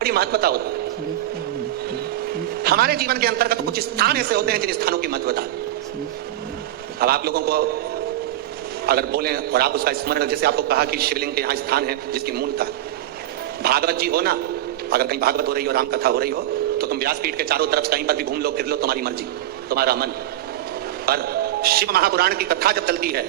बड़ी महत्वता होती है। हमारे जीवन के अंतर्गत तो कुछ स्थान ऐसे होते हैं जिन स्थानों की महत्वता। अब आप लोगों को अगर बोलें और आप उसका स्मरण, जैसे आपको कहा कि शिवलिंग के यहाँ स्थान है जिसकी मूलता, भागवत जी हो ना, अगर कहीं भागवत हो रही हो, राम कथा हो रही हो, तो तुम व्यासपीठ के चारों तरफ कहीं पर भी घूम लो फिर लो, तुम्हारी मर्जी, तुम्हारा मन। पर शिव महापुराण की कथा जब चलती है,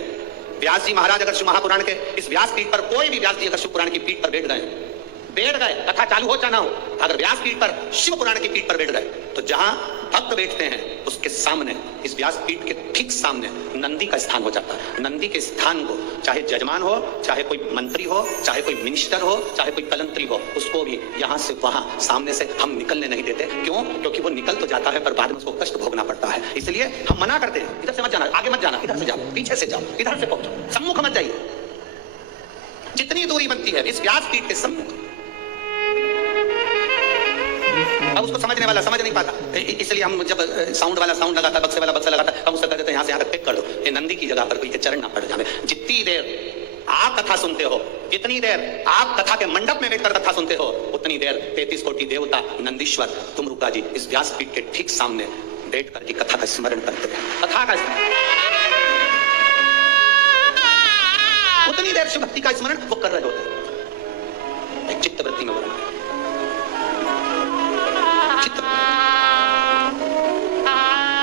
व्यास जी महाराज अगर शिव महापुराण के इस व्यासपीठ पर, कोई भी व्यास जी अगर शिव पुराण की पीठ पर बैठ गए, कथा चालू हो चाहे ना हो, अगर व्यासपीठ पर शिव पुराण की पीठ पर बैठ गए, तो जहां भक्त बैठते हैं उसके सामने, इस व्यासपीठ के ठीक सामने नंदी का स्थान हो जाता है। नंदी के स्थान को चाहे जजमान हो, चाहे कोई मंत्री हो, चाहे कोई मिनिस्टर हो, चाहे कोई कलंत्री हो, उसको भी यहां से वहां सामने से हम निकलने नहीं देते। क्यों? क्योंकि वो निकल तो जाता है पर बाद में उसको कष्ट भोगना पड़ता है। इसलिए हम मना करते हैं, इधर से मत जाना, आगे मत जाना, इधर से जाओ, पीछे से जाओ, इधर से पहुंचो, सम्मुख मत जाइए। जितनी दूरी बनती है इस व्यासपीठ के सम्मुख। अब उसको समझने वाला समझ नहीं पाता, इसलिए हम जब साउंड वाला साउंड लगाता, बक्से वाला बक्सा लगाता, हम उससे कहते हैं यहाँ से यहाँ तक टिक कर दो, ये नंदी की जगह पर कोई चरण ना पड़ जाए। जितनी देर आप कथा सुनते हो, जितनी देर आप कथा के मंडप में बैठकर कथा सुनते हो, उतनी देर 33 कोटि देवता नंदीश्वर तुमरुका जी इस व्यासपीठ के ठीक सामने बैठ कर की कथा का स्मरण करते हैं। कथा का उतनी देर शिव भक्ति का स्मरण वो कर रहे होते हैं। एक चित्तवृत्ति में बोलना,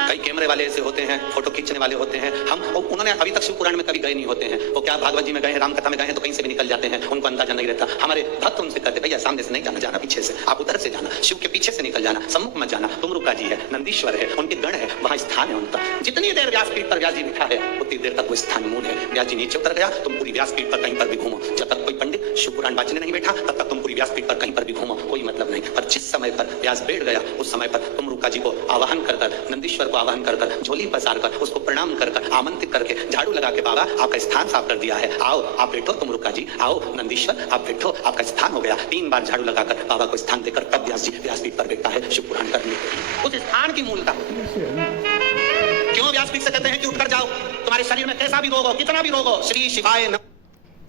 कई कैमरे वाले ऐसे होते हैं, फोटो खींचने वाले होते हैं, हम उन्होंने अभी तक शिव पुराण में कभी गए नहीं होते हैं, वो क्या भागवत जी में गए हैं, राम कथा में गए हैं, तो कहीं से भी निकल जाते हैं, उनको अंदाजा नहीं रहता। हमारे भक्त उनसे कहते भैया सामने से नहीं जाना, जाना पीछे से, आप उधर से जाना, शिव के पीछे से निकल जाना, सम्मुख मत जाना। तुमरुका जी है, नंदीश्वर है, उनके गण है, वहां स्थान है उनका। जितनी देर व्यासपीठ पर व्यास जी बैठा है उतनी देर तक वो स्थान मूल है। व्यास जी नीचे उतर गया, तुम पूरी व्यासपीठ पर कहीं पर भी घूमो, जब तक कोई पंडित शिव पुराण वाचने नहीं बैठा तब तक तुम पूरी व्यासपीठ पर कहीं पर भी घूमो, कोई मतलब नहीं। पर जिस समय पर व्यास बैठ गया उस समय पर तुमरुका जी को आवाहन कर कर, नंदीश्वर को आवाहन कर कर, झोली पसार कर, उसको प्रणाम कर कर, आमंत्रित करके, झाड़ू लगा के, बाबा आपका स्थान साफ कर दिया है, आओ आप बैठो, तुमरुका जी आओ, नंदीश्वर आप बैठो, आपका स्थान हो गया। 3 बार झाड़ू लगाकर बाबा को स्थान देकर तब व्यास जी व्यासपीठ पर बैठता है शिव पुराण करने। उस स्थान की मूलता क्यों व्यासपीठ से कहते हैं कि उठकर जाओ, तुम्हारे शरीर में कैसा भी रोग हो, कितना भी रोग हो, श्री शिवाय नमः।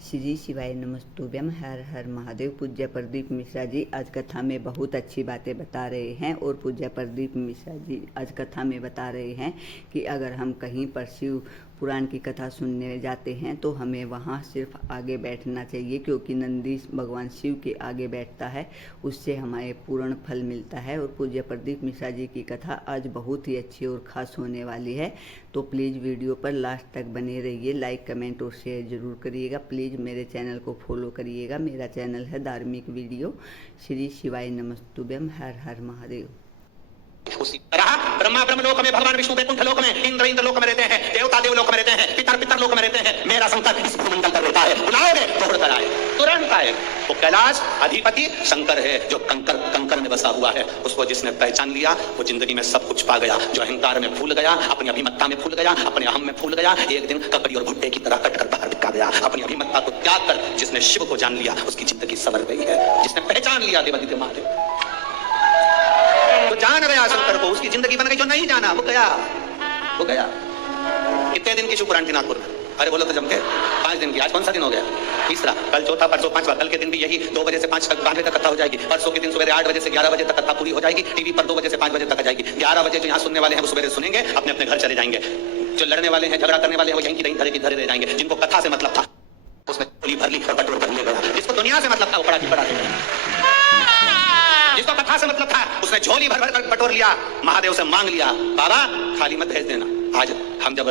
श्री शिवाय नमस्तुभ्यम। हर हर महादेव। पूज्य प्रदीप मिश्रा जी आज कथा में बहुत अच्छी बातें बता रहे हैं, और पूज्य प्रदीप मिश्रा जी आज कथा में बता रहे हैं कि अगर हम कहीं पर शिव पुराण की कथा सुनने जाते हैं तो हमें वहाँ सिर्फ आगे बैठना चाहिए, क्योंकि नंदी भगवान शिव के आगे बैठता है, उससे हमें पूर्ण फल मिलता है। और पूज्य प्रदीप मिश्रा जी की कथा आज बहुत ही अच्छी और ख़ास होने वाली है, तो प्लीज़ वीडियो पर लास्ट तक बने रहिए। लाइक कमेंट और शेयर ज़रूर करिएगा। प्लीज़ मेरे चैनल को फॉलो करिएगा। मेरा चैनल है धार्मिक वीडियो। श्री शिवाय नमस्तुभ्यम। हर हर महादेव। उसी तरह ब्रह्मा ब्रह्मलोक में, भगवान विष्णु वैकुंठ लोक में, इंद्र इंद्र लोक में रहते हैं, देवता देवलोक में रहते हैं, पितर पितर लोक में रहते हैं। मेरा शंकर इस भूमंडल पर रहता है, बुलाओगे तो उड़कर आए, तुरंत आए। वो कैलाश अधिपति शंकर है, जो कंकर कंकर में बसा हुआ है। उसको जिसने पहचान लिया वो जिंदगी में सब कुछ पा गया। जो अहंकार में फूल गया, अपनी अभिमत्ता में फूल गया, अपने अहम में फूल गया, एक दिन ककड़ी और भुट्टे की तरह कटकर बाहर निकल गया। अपनी अभिमत्ता को त्याग कर जिसने शिव को जान लिया उसकी जिंदगी संवर गई है। जिसने पहचान लिया देवादित्य महादेव, तो जान गया शंकर को, उसकी जिंदगी बन गई। जो नहीं जाना वो गया, वो गया। कितने दिन की शिव पुराण थी नागपुर में? अरे बोलो तो जम के 5 दिन की। आज कौन सा दिन हो गया? तीसरा। कल चौथा, परसों पांचवा। कल के दिन भी यही 2 बजे से 5 तक 12 तक कथा हो जाएगी। परसों के दिन सुबह 8 बजे से 11 बजे तक कथा पूरी हो जाएगी। टीवी पर 2 बजे से 5 बजे तक आ जाएगी। 11 बजे जो यहाँ सुनने वाले हैं वो सुबह सुनेंगे, अपने अपने घर चले जाएंगे। जो लड़ने वाले हैं, झगड़ा करने वाले हैं, वो यहीं की धरे की धरे रह जाएंगे। जिनको कथा से मतलब था उसने गोली भर ली और बटोर भर ले गया। जिसको दुनिया से मतलब था वो पड़ा की पड़ा ले गया। जिसको कथा से मतलब था उसने झोली भर भर कर बटोर लिया, महादेव से मांग लिया, बाबा खाली मत भेज देना। आज हम जब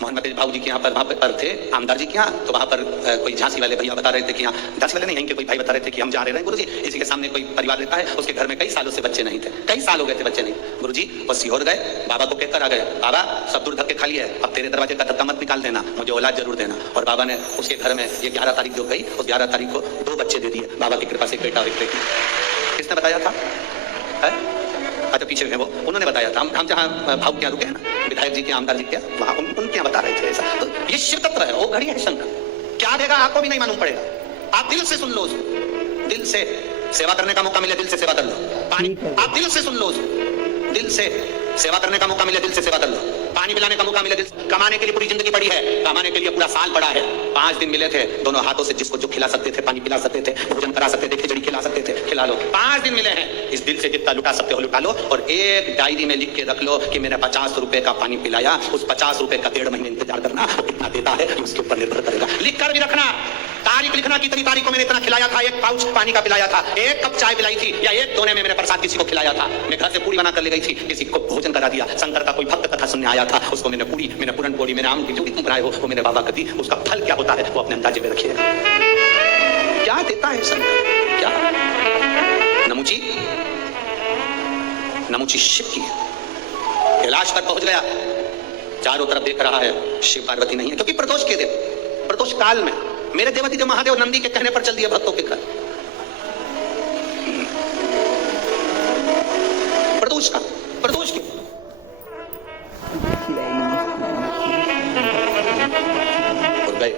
मोहन तेज भाऊ जी के यहाँ पर वहाँ पर थे, आमदार जी के यहाँ, तो वहाँ पर कोई झांसी वाले भैया बता रहे थे कि यहाँ, झांसी वाले नहीं, यहीं के कोई भाई बता रहे थे कि हम जा रहे हैं गुरुजी, इसी के सामने कोई परिवार रहता है, उसके घर में कई सालों से बच्चे नहीं थे, कई साल हो गए थे बच्चे नहीं। गुरुजी वो सिहोर गए, बाबा को कहकर आ गए, बाबा सब दूर धक्के खाली है, अब तेरे दरवाजे का धक्का मत निकाल देना, मुझे औलाद जरूर देना। और बाबा ने उसके घर में ये 11 तारीख जो गई, उस 11 तारीख को 2 बच्चे दे दिए बाबा की कृपा से, एक बेटा और एक बेटी। किसने बताया था? अच्छा पीछे है वो, उन्होंने बताया था। हम जहाँ भाव के यहाँ रुके हैं ना, विधायक जी के, आमदार जी के, वहाँ उनके यहाँ बता रहे थे ऐसा। तो ये शिव तत्व है, वो घड़ी है शंकर। क्या देगा आपको भी नहीं मालूम पड़ेगा। आप दिल से सुन लो उसको, दिल से सेवा करने का मौका मिले दिल से सेवा कर लो। पानी आप दिल से सुन लो उसको, दिल से सेवा करने का मौका मिले दिल से सेवा कर लो। पानी पिलाने का मौका मिले, कमाने के लिए पूरी जिंदगी पड़ी है, कमाने के लिए पूरा साल पड़ा है, 5 दिन मिले थे, दोनों हाथों से जिसको जो खिला सकते थे, पानी पिला सकते थे, भोजन करा सकते थे, खिचड़ी खिला सकते थे, खिला लो। 5 दिन मिले हैं, इस दिल से जितना लुटा सकते हो लुटा लो, और एक डायरी में लिख के रख लो कि मैंने 50 रुपए का पानी पिलाया, उस 50 रुपए का 1.5 महीने इंतजार करना, वो कितना देता है उसके ऊपर निर्भर करेगा। लिख कर भी रखना, तारीख लिखना, कितनी तारीख को मैंने इतना खिलाया था, 1 पाउच पानी का पिलाया था, 1 कप चाय पिलाई थी, या 1 दोने में मैंने प्रसाद किसी को खिलाया था, मैं घर से पूरी बना कर ले गई थी, किसी को भोजन करा दिया, शंकर का कोई भक्त कथा सुनने आया था, उसको मैंने पूरी, मैंने पूरन पोड़ी, मैंने आम की जो भी तुम बनाए हो वो मैंने बाबा कर दी, उसका फल क्या होता है वो अपने अंदाजे में रखिएगा। क्या देता है शंकर, क्या? नमुची, नमुची शिव की कैलाश तक पहुंच गया, चारों तरफ देख रहा है, शिव पार्वती नहीं है, क्योंकि प्रदोष के दिन, प्रदोष काल में मेरे देवती देव महादेव नंदी के कहने पर चल दिए भक्तों के घर, प्रदोष का, प्रदोष की और गए।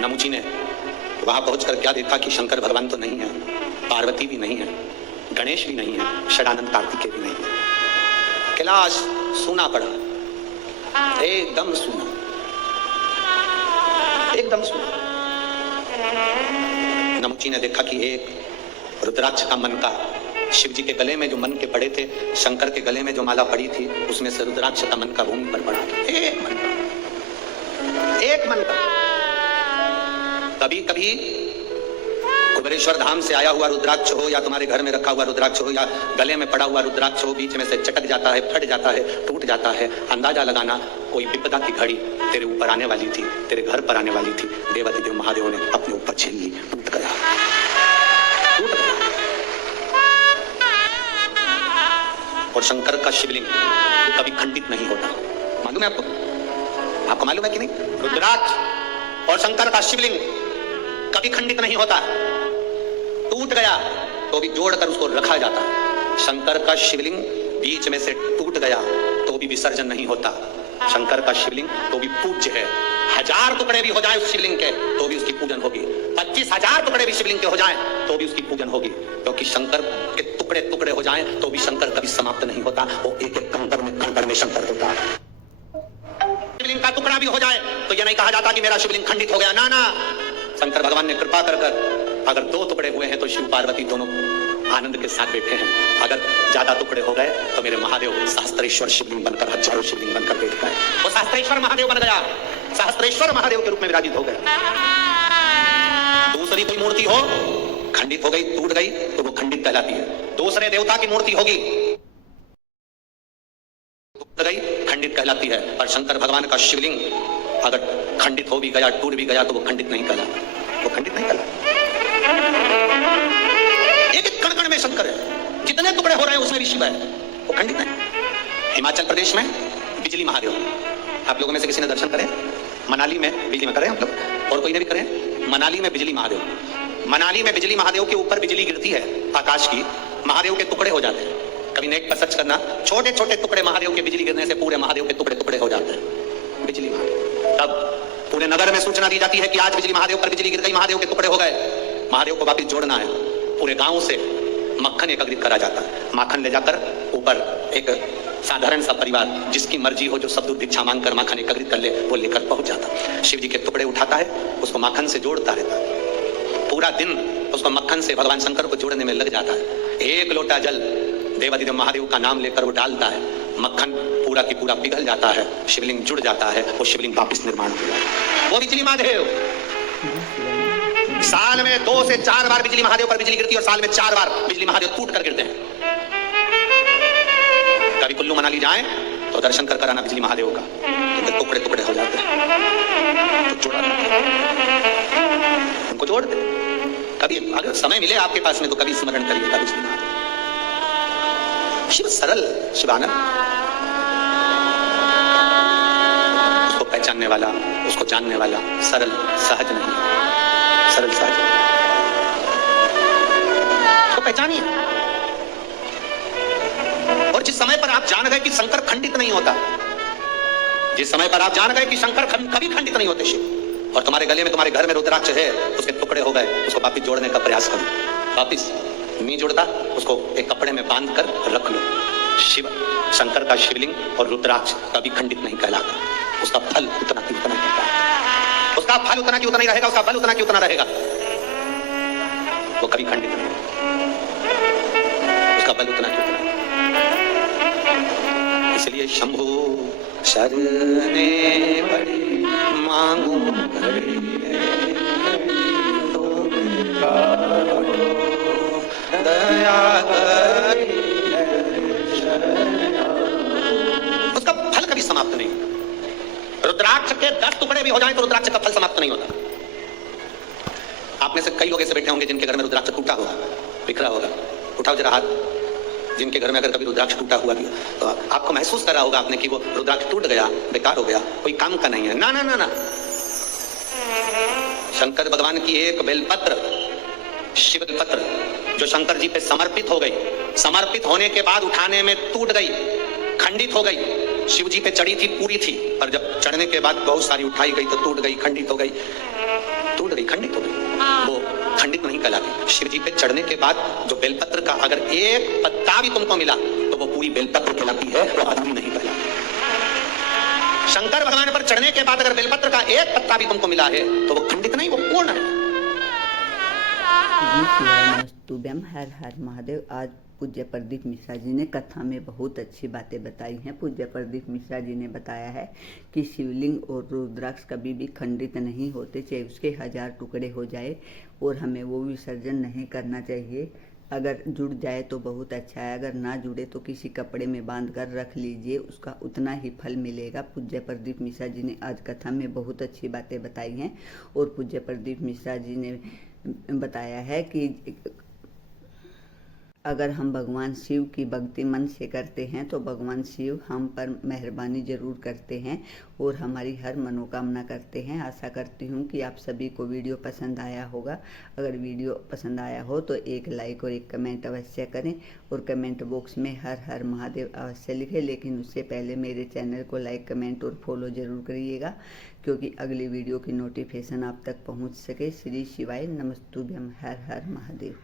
नमुची ने वहां पहुंचकर क्या देखा कि शंकर भगवान तो नहीं है, पार्वती भी नहीं है, गणेश भी नहीं है, षडानंद कार्तिकेय भी नहीं है, कैलाश सूना पड़ा, एकदम सूना, एकदम सूना। नमुची ने देखा कि एक रुद्राक्ष का मन का, शिव जी के गले में जो मन के पड़े थे, शंकर के गले में जो माला पड़ी थी, उसमें से रुद्राक्ष का मन का भूमि पर पड़ा, एक मन का, एक मन का। कभी कभी कुबेरेश्वर धाम से आया हुआ रुद्राक्ष हो, या तुम्हारे घर में रखा हुआ रुद्राक्ष हो, या गले में पड़ा हुआ रुद्राक्ष हो, बीच में से चटक जाता है, फट जाता है, टूट जाता है, अंदाजा लगाना कोई विपदा की घड़ी तेरे ऊपर आने वाली थी, तेरे घर पर आने वाली थी, देवती देव महादेव ने अपने ऊपर छीन ली, टूट गया, टूट गया। और शंकर का शिवलिंग कभी खंडित नहीं होता, मालूम है आपको? आपको मालूम है कि नहीं? रुद्राक्ष और शंकर का शिवलिंग कभी खंडित नहीं होता, टूट गया तो भी जोड़कर उसको रखा जाता। शंकर का शिवलिंग बीच में से टूट गया तो भी विसर्जन नहीं होता, शंकर का शिवलिंग तो भी पूज्य है। 1000 टुकड़े भी हो जाए उस शिवलिंग के तो भी उसकी पूजन होगी, 25,000 टुकड़े भी शिवलिंग के हो जाएं तो भी उसकी पूजन होगी, क्योंकि शंकर के टुकड़े टुकड़े हो जाएं तो भी शंकर कभी समाप्त नहीं होता, वो एक एक कंकर में शंकर होता है। शिवलिंग का टुकड़ा भी हो जाए तो यह नहीं कहा जाता कि मेरा शिवलिंग खंडित हो गया, ना ना, शंकर भगवान ने कृपा कर अगर 2 टुकड़े हुए हैं तो शिव पार्वती दोनों आनंद के साथ बैठे हैं, अगर ज्यादा टुकड़े हो गए तो मेरे महादेव सहस्त्रेश्वर शिवलिंग बनकर, हजारों शिवलिंग बनकर बैठ गए, वो सहस्त्रेश्वर महादेव बन गया, सहस्त्रेश्वर महादेव के रूप में विराजित हो गए। दूसरी कोई मूर्ति हो खंडित हो गई, टूट गई तो वो खंडित कहलाती है, दूसरे देवता की मूर्ति होगी टूट गई, खंडित कहलाती है, और शंकर भगवान का शिवलिंग अगर खंडित हो भी गया, टूट भी गया तो वो खंडित नहीं कहलाता, वो खंडित नहीं कहलाता। एक एक कण कण में शंकर है, जितने टुकड़े हो रहे हैं उसमें भी शिव है, वो खंडित नहीं। हिमाचल प्रदेश में बिजली महादेव, आप लोगों में से किसी ने दर्शन करे? मनाली में बिजली में करें आप लोग, और कोई ने भी करें? मनाली में बिजली महादेव, मनाली में बिजली महादेव के ऊपर बिजली गिरती है आकाश की, महादेव के टुकड़े हो जाते हैं। कभी नेट पर सर्च करना, छोटे छोटे टुकड़े महादेव के बिजली गिरने से पूरे महादेव के टुकड़े टुकड़े हो जाते हैं, बिजली महादेव। तब पूरे नगर में सूचना दी जाती है कि आज बिजली महादेव पर बिजली गिर गई, महादेव के टुकड़े हो गए, महादेव को वापिस जोड़ना है। पूरे गांव से मक्खन एकत्रित करा जाता है, माखन ले जाकर ऊपर एक साधारण सा परिवार जिसकी मर्जी हो, जो सब दूध दीक्षा मांगकर माखन एकत्रित कर ले, वो लेकर पहुंच जाता। शिव जी के टुकड़े उठाता है, उसको माखन से जोड़ता रहता है, पूरा दिन उसको मक्खन से भगवान शंकर को जोड़ने में लग जाता है। 1 लोटा जल देवादिदेव महादेव का नाम लेकर वो डालता है, मक्खन पूरा की पूरा पिघल जाता है, शिवलिंग जुड़ जाता है, वो शिवलिंग वापिस निर्माण हो जाता है। वो बिजली महादेव साल में 2 से 4 बार बिजली महादेव पर बिजली गिरती है, और साल में 4 बार बिजली महादेव टूट कर गिरते हैं। कभी कुल्लू मनाली जाएं तो दर्शन कर आना बिजली महादेव का, तो टुकड़े टुकड़े हो जाते हैं, तो जोड़ा उनको जोड़ दे। कभी अगर समय मिले आपके पास में तो कभी स्मरण करिएगा बिजली महादेव। शिव सरल, शिवानंद, उसको पहचानने वाला, उसको जानने वाला सरल सहज नहीं, सरल सहज, उसको पहचानिए। और जिस समय पर आप जान गए कि शंकर खंडित नहीं होता, जिस समय पर आप जान गए कि शंकर कभी खंडित नहीं होते शिव, और तुम्हारे गले में, तुम्हारे घर में रुद्राक्ष है, उसके टुकड़े हो गए, उसको वापिस जोड़ने का प्रयास करो, वापिस नहीं जुड़ता उसको एक कपड़े में बांध कर रख लो। शिव शंकर का शिवलिंग और रुद्राक्ष कभी खंडित नहीं कहलाता, उसका फल उतना की उतना ही रहता, उसका फल उतना की उतना ही रहेगा, उसका बल उतना की उतना रहेगा, वो कभी खंडित नहीं, उसका बल उतना की उतना। इसलिए शंभु शरणे पड़ी मांगू घड़ी दया करी, उसका फल कभी समाप्त नहीं। रुद्राक्ष के 10 टुकड़े भी हो जाएं तो रुद्राक्ष का फल समाप्त नहीं होता। आप में से कई लोग ऐसे बैठे होंगे जिनके घर में रुद्राक्ष टूटा होगा, बिखरा होगा। उठाओ जरा हाथ, जिनके घर में अगर कभी रुद्राक्ष टूटा हुआ भी तो आपको महसूस करा होगा आपने कि वो रुद्राक्ष टूट गया, बेकार हो गया, कोई काम का नहीं है। ना ना ना ना, शंकर भगवान की एक बेलपत्र, शिव बेलपत्र जो शंकर जी पे समर्पित हो गई, समर्पित होने के बाद उठाने में टूट गई, खंडित हो गई। शिव जी पे चढ़ी थी, पूरी थी, पर जब चढ़ने के बाद बहुत सारी उठाई गई तो टूट गई, खंडित हो गई, टूट गई, खंडित हो गई, वो खंडित नहीं कहलाती। शिव जी पे चढ़ने के बाद जो बेलपत्र का अगर एक पत्ता भी तुमको मिला तो वो पूरी बेलपत्र कहलाती है, वो आदमी नहीं कहलाती। शंकर भगवान पर चढ़ने के बाद अगर बेलपत्र का एक पत्ता भी तुमको मिला है तो वो खंडित नहीं, वो पूर्ण है। नमस्तुभ्यम, हर हर महादेव। आज पूज्य प्रदीप मिश्रा जी ने कथा में बहुत अच्छी बातें बताई हैं। पूज्य प्रदीप मिश्रा जी ने बताया है कि शिवलिंग और रुद्राक्ष कभी भी खंडित नहीं होते, चाहे उसके 1000 टुकड़े हो जाए, और हमें वो विसर्जन नहीं करना चाहिए। अगर जुड़ जाए तो बहुत अच्छा है, अगर ना जुड़े तो किसी कपड़े में बांध कर रख लीजिए, उसका उतना ही फल मिलेगा। पूज्य प्रदीप मिश्रा जी ने आज कथा में बहुत अच्छी बातें बताई हैं, और पूज्य प्रदीप मिश्रा जी ने बताया है कि अगर हम भगवान शिव की भक्ति मन से करते हैं तो भगवान शिव हम पर मेहरबानी जरूर करते हैं और हमारी हर मनोकामना करते हैं। आशा करती हूँ कि आप सभी को वीडियो पसंद आया होगा। अगर वीडियो पसंद आया हो तो एक लाइक और एक कमेंट अवश्य करें, और कमेंट बॉक्स में हर हर महादेव अवश्य लिखें। लेकिन उससे पहले मेरे चैनल को लाइक, कमेंट और फॉलो जरूर करिएगा, क्योंकि अगली वीडियो की नोटिफिकेशन आप तक पहुँच सके। श्री शिवाय नमस्तुभ्यम, हर हर महादेव।